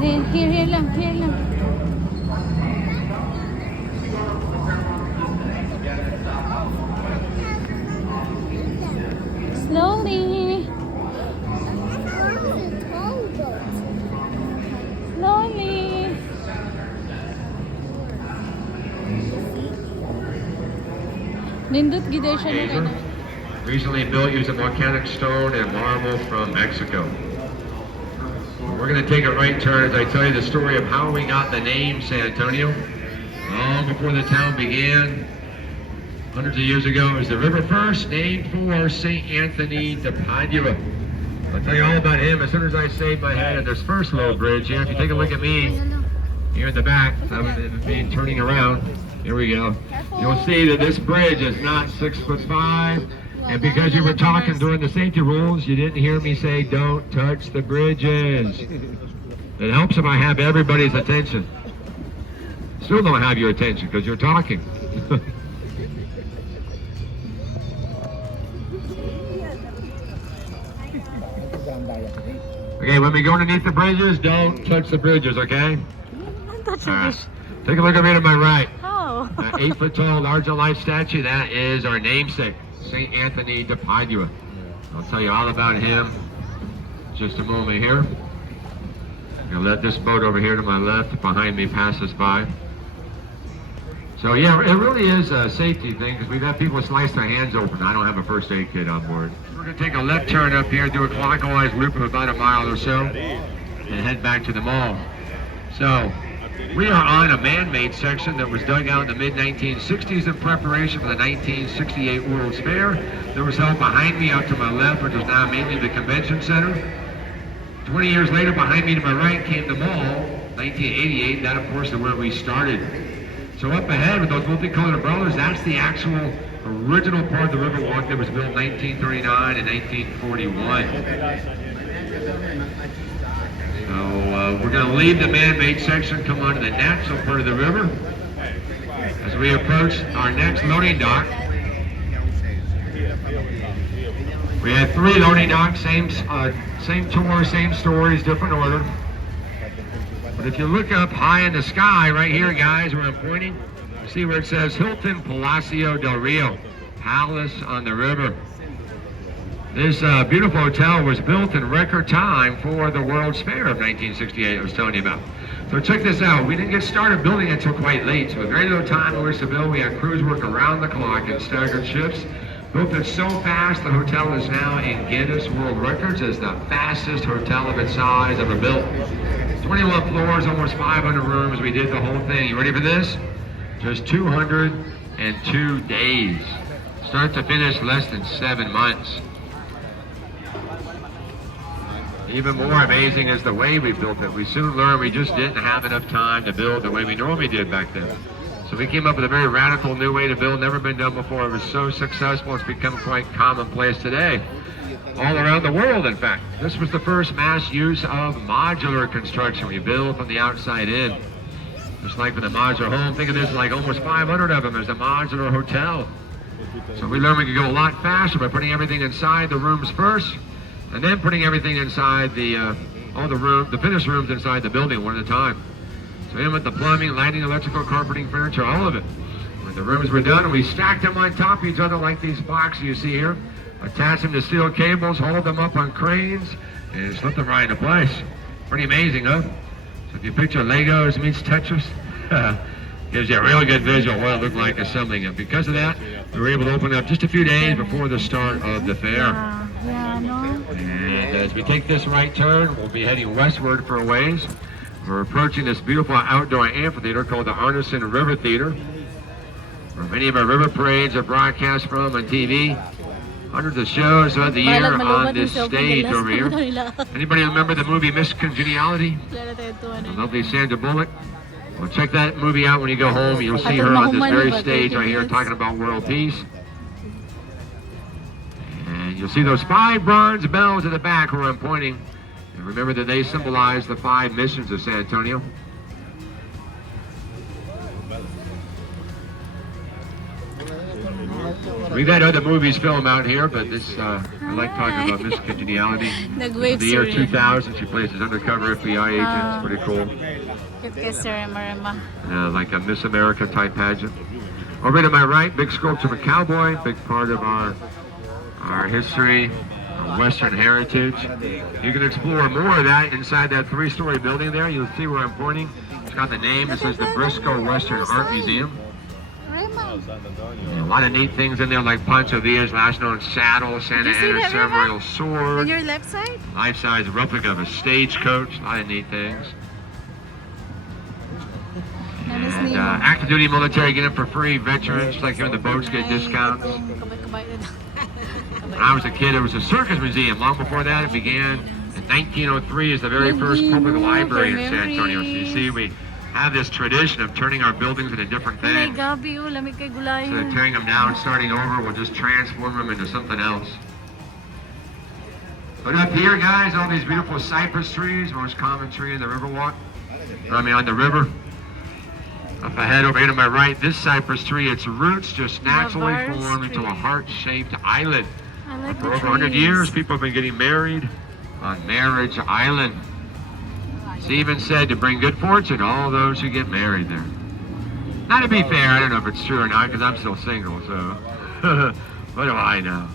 Here lang, here lang. Slowly. Slowly. Nindot gid siya na Gazer, recently built using volcanic stone and marble from Mexico. We're going to take a right turn as I tell you the story of how we got the name San Antonio. Long before the town began, hundreds of years ago, it was the river first, named for St. Anthony de Padua. I'll tell you all about him as soon as I save my head at this first little bridge here. If you take a look at me here in the back, I would be turning around. Here we go. You'll see that this bridge is not 6'5", and because you were talking during the safety rules, you didn't hear me say don't touch the bridges. It helps if I have everybody's attention. Still don't have your attention because you're talking. Okay, when we go underneath the bridges, don't touch the bridges, okay? Take a look at me to my right. Oh. That 8-foot tall, large-than-life statue, that is our namesake, St. Anthony de Padua. I'll tell you all about him in just a moment here. I'm gonna let this boat over here to my left behind me pass us by. So yeah, it really is a safety thing because we've had people slice their hands open. I don't have a first aid kit on board. We're gonna take a left turn up here, do a clockwise loop of about a mile or so, and head back to the mall. So we are on a man-made section that was dug out in the mid-1960s in preparation for the 1968 World's Fair. There was held behind me out to my left, which is now mainly the convention center. 20 years later, behind me to my right came the mall, 1988. That, of course, is where we started. So up ahead with those multicolored umbrellas, that's the actual original part of the Riverwalk that was built in 1939 and 1941. So we're going to leave the man-made section, come onto the natural part of the river. As we approach our next loading dock, we had 3 loading docks, same tour, same stories, different order. But if you look up high in the sky, right here, guys, where I'm pointing, you see where it says Hilton Palacio del Rio, Palace on the River. This beautiful hotel was built in record time for the World's Fair of 1968 I was telling you about. So check this out. We didn't get started building it until quite late, so with very little time in which to build, we had crews work around the clock in staggered shifts. Built it so fast, the hotel is now in Guinness World Records as the fastest hotel of its size ever built. 21 floors, almost 500 rooms. We did the whole thing. You ready for this? Just 202 days. Start to finish, less than 7 months. Even more amazing is the way we built it. We soon learned we just didn't have enough time to build the way we normally did back then. So we came up with a very radical new way to build, never been done before. It was so successful, it's become quite commonplace today. All around the world, in fact. This was the first mass use of modular construction. We build from the outside in. Just like with a modular home, think of this like almost 500 of them as a modular hotel. So we learned we could go a lot faster by putting everything inside the rooms first, and then putting everything inside the finished rooms inside the building one at a time. So in with the plumbing, lighting, electrical, carpeting, furniture, all of it. When the rooms were done, we stacked them on top of each other like these boxes you see here. Attach them to steel cables, hold them up on cranes, and slip them right into place. Pretty amazing, huh? So if you picture Legos meets Tetris, gives you a real good visual of what it looked like assembling it. Because of that, we were able to open up just a few days before the start of the fair. And as we take this right turn, we'll be heading westward for a ways. We're approaching this beautiful outdoor amphitheater called the Arneson River Theater, where many of our river parades are broadcast from on TV. Hundreds of shows throughout the year on this stage over here. Anybody remember the movie Miss Congeniality? The lovely Sandra Bullock. Well, check that movie out when you go home. You'll see her on this very stage right here talking about world peace. And you'll see those 5 bronze bells at the back where I'm pointing. And remember that they symbolize the 5 missions of San Antonio. We've had other movies film out here, but this, I like talking about Miss Congeniality. Nag-wave The year series. 2000, she plays as undercover FBI agent. It's pretty cool. Cute kay Sir Rema. Like a Miss America type pageant. Over to my right, big sculpture of a cowboy, big part of our history, our Western heritage. You can explore more of that inside that 3-story building there. You'll see where I'm pointing. It's got the name. It says the Briscoe Western Art Museum. A lot of neat things in there, like Pancho Villa's last known saddle, Santa Did you see Anna's that, ceremonial On sword, your left side? life-size replica of a stagecoach. A lot of neat things. And active duty military get in for free. Veterans, like here in the boats, get discounts. When I was a kid, there was a circus museum. Long before that, it began in 1903 as the very first public library in San Antonio. So you see, we have this tradition of turning our buildings into different things. Gabi, lamig kay gulay. So tearing them down, starting over, we'll just transform them into something else. But up here, guys, all these beautiful cypress trees, most common tree in the Riverwalk. On the river. Up ahead over here to my right, this cypress tree, its roots just naturally formed into a heart-shaped island. I like For the over 100 trees. years, people have been getting married on Marriage Island. It's even said to bring good fortune to all those who get married there. Now, to be fair, I don't know if it's true or not, because I'm still single, so what do I know?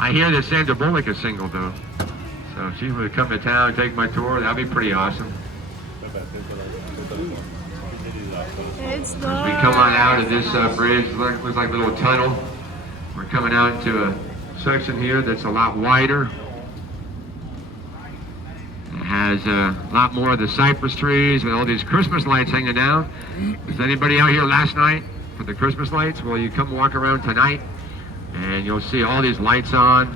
I hear that Sandra Bullock is single, though. So if she would come to town and take my tour, that'd be pretty awesome. It's As we come on out of this bridge, looks like a little tunnel. We're coming out into a section here that's a lot wider. It has a lot more of the cypress trees with all these Christmas lights hanging down. Was anybody out here last night for the Christmas lights? Well, you come walk around tonight and you'll see all these lights on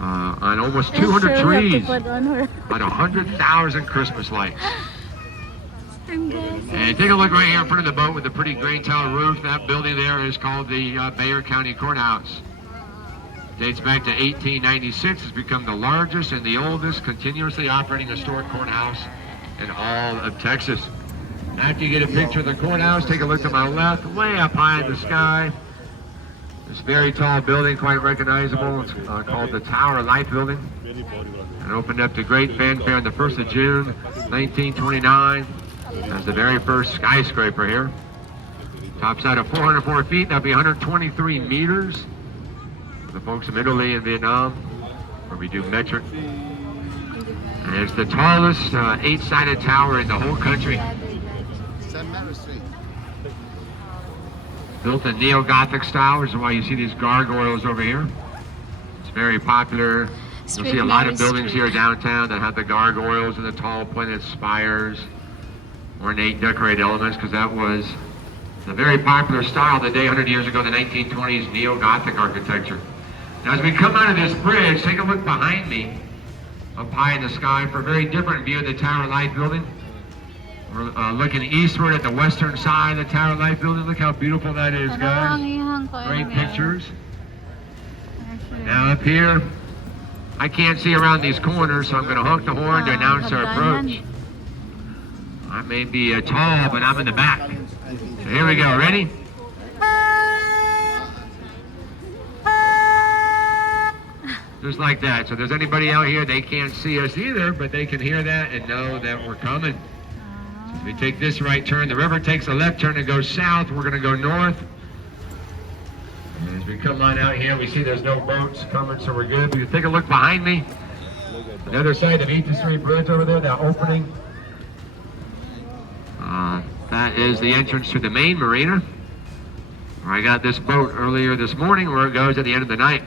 almost 200 trees. About 100,000 Christmas lights. And take a look right here in front of the boat with the pretty green tile roof. That building there is called the Bexar County Courthouse. Dates back to 1896. It's become the largest and the oldest continuously operating historic courthouse in all of Texas. After you get a picture of the courthouse, take a look to my left, way up high in the sky. This very tall building, quite recognizable. It's called the Tower Life Building. It opened up to great fanfare on the 1st of June, 1929. That's the very first skyscraper here. Tops out at 404 feet. That'll be 123 meters. For the folks in Italy and Vietnam, where we do metric. And it's the tallest 8-sided tower in the whole country. Built in neo-Gothic style, which is why you see these gargoyles over here. It's very popular. You'll see a lot of buildings here downtown that have the gargoyles and the tall pointed spires. Ornate decorated elements, because that was the very popular style of the day 100 years ago, the 1920s neo-Gothic architecture. Now as we come out of this bridge, take a look behind me, up high in the sky, for a very different view of the Tower Life Building. We're looking eastward at the western side of the Tower Life Building. Look how beautiful that is, guys. Great pictures. Now up here, I can't see around these corners, so I'm going to honk the horn to announce our approach. I may be tall, but I'm in the back. So here we go. Ready? Just like that. So if there's anybody out here, they can't see us either, but they can hear that and know that we're coming. So if we take this right turn, the river takes a left turn and goes south. We're going to go north. And as we come on out here, we see there's no boats coming, so we're good. But you take a look behind me. On the other side of 8th Street Bridge over there, that opening. That is the entrance to the main marina, where I got this boat earlier this morning, where it goes at the end of the night.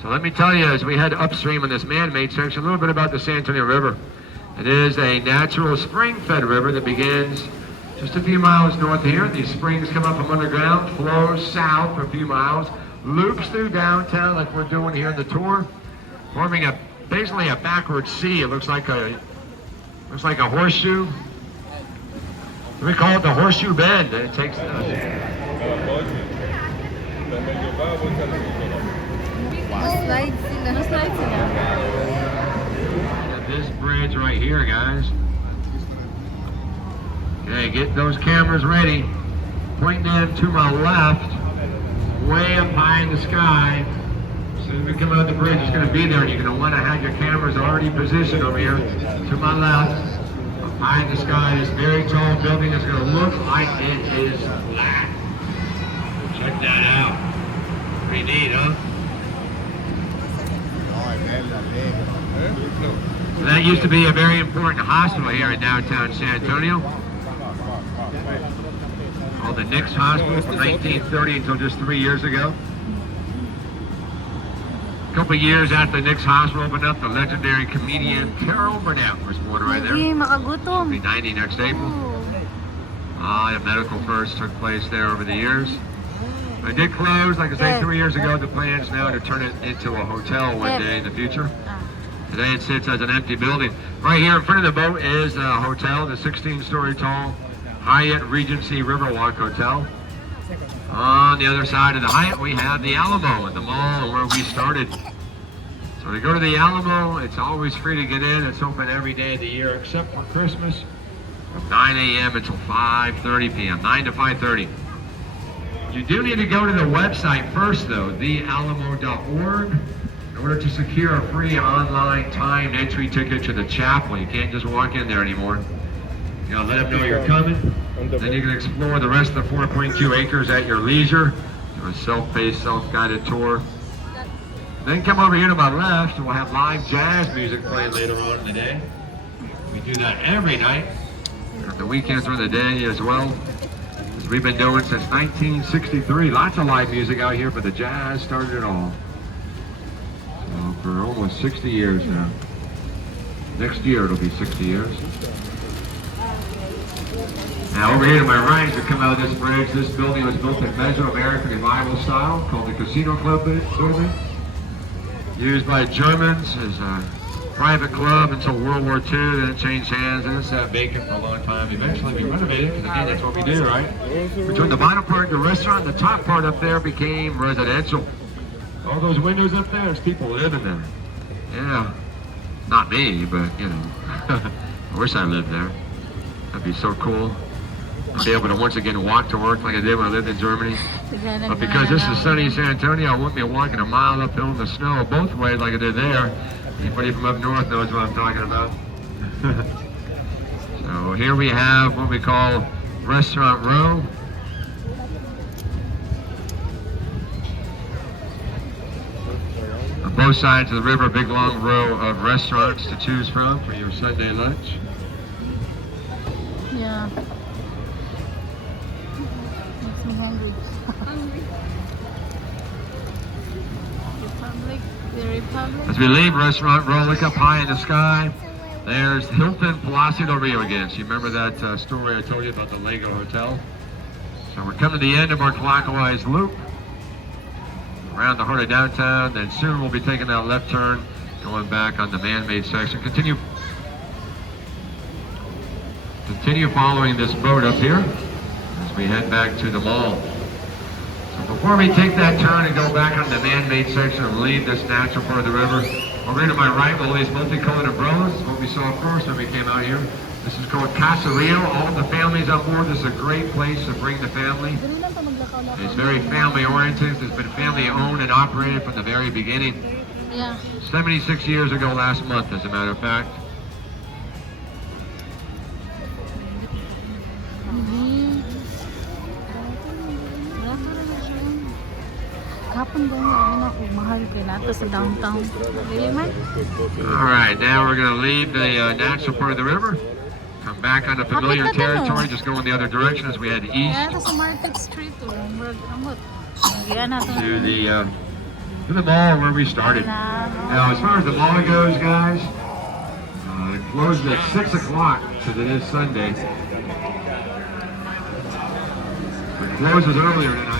So let me tell you, as we head upstream on this man-made section, a little bit about the San Antonio River. It is a natural spring-fed river that begins just a few miles north here. These springs come up from underground, flows south for a few miles, loops through downtown like we're doing here in the tour, forming basically a backward C. It looks like a horseshoe. We call it the Horseshoe Bend. It takes No slides this bridge right here, guys. Okay, get those cameras ready. Point them to my left. way up high in the sky. As soon as we come out the bridge, it's going to be there, and you're going to want to have your cameras already positioned over here to my left. Up high in the sky, this very tall building is going to look like it is flat. Check that out. Pretty neat, huh? So that used to be a very important hospital here in downtown San Antonio, called the Nix Hospital from 1930 until just 3 years ago. A couple of years after the Nix Hospital opened up, the legendary comedian Carol Burnett was born right there. Hindi, She'll makagutom. be 90 next April. Oh. The medical first took place there over the years. It did close, like I say, 3 years ago. The plan's now to turn it into a hotel one day in the future. Today it sits as an empty building. Right here in front of the boat is a hotel, the 16-story tall Hyatt Regency Riverwalk Hotel. On the other side of the Hyatt, we have the Alamo at the mall where we started. So to go to the Alamo, it's always free to get in. It's open every day of the year except for Christmas, from 9 a.m. until 5:30 p.m., 9 to 5:30. You do need to go to the website first, though, thealamo.org, in order to secure a free online timed entry ticket to the chapel. You can't just walk in there anymore. You gotta let them know you're coming. Then you can explore the rest of the 4.2 acres at your leisure. Do a self-paced, self-guided tour. Then come over here to my left, and we'll have live jazz music playing later on in the day. We do that every night, on the weekends or the day as well. As we've been doing since 1963. Lots of live music out here, but the jazz started it all. So for almost 60 years now. Next year it'll be 60 years. Now over here to my right, as we come out of this bridge, this building was built in Mesoamerican revival style, called the Casino Club building. Used by Germans as a private club until World War II, then it changed hands, and it sat vacant for a long time. Eventually we renovated it, because again, that's what we do, right? Between the bottom part of the restaurant, the top part up there became residential. All those windows up there, there's people living there. Yeah, not me, but you know, I wish I lived there. That'd be so cool. I'd be able to once again walk to work like I did when I lived in Germany. But because this is sunny San Antonio, I wouldn't be walking a mile uphill in the snow both ways like I did there. Anybody from up north knows what I'm talking about. So here we have what we call Restaurant Row. On both sides of the river, a big long row of restaurants to choose from for your Sunday lunch. Yeah. Makes me hungry. The Republic. As we leave Restaurant Row, look up high in the sky. There's Hilton Palacio del Rio again. So you remember that story I told you about the Lego Hotel? So we're coming to the end of our clockwise loop around the heart of downtown. Then soon we'll be taking that left turn, going back on the man-made section. Continue following this boat up here as we head back to the mall. So before we take that turn and go back on the man-made section and leave this natural part of the river, over to my right, all these multicolored umbrellas. This is what we saw first when we came out here. This is called Casa Rio. All the families on board. This is a great place to bring the family. It's very family-oriented. It's been family-owned and operated from the very beginning. Yeah. 76 years ago last month, as a matter of fact. Kapon ba yung ako mahal kaya nato sa downtown? Really, man? All right, now we're going to leave the natural part of the river. Come back on the familiar territory, just go in the other direction as we head east. Yeah, that's Market Street. To the mall where we started. Now, as far as the mall goes, guys, it closed at 6 o'clock because it is Sunday. It closes earlier tonight.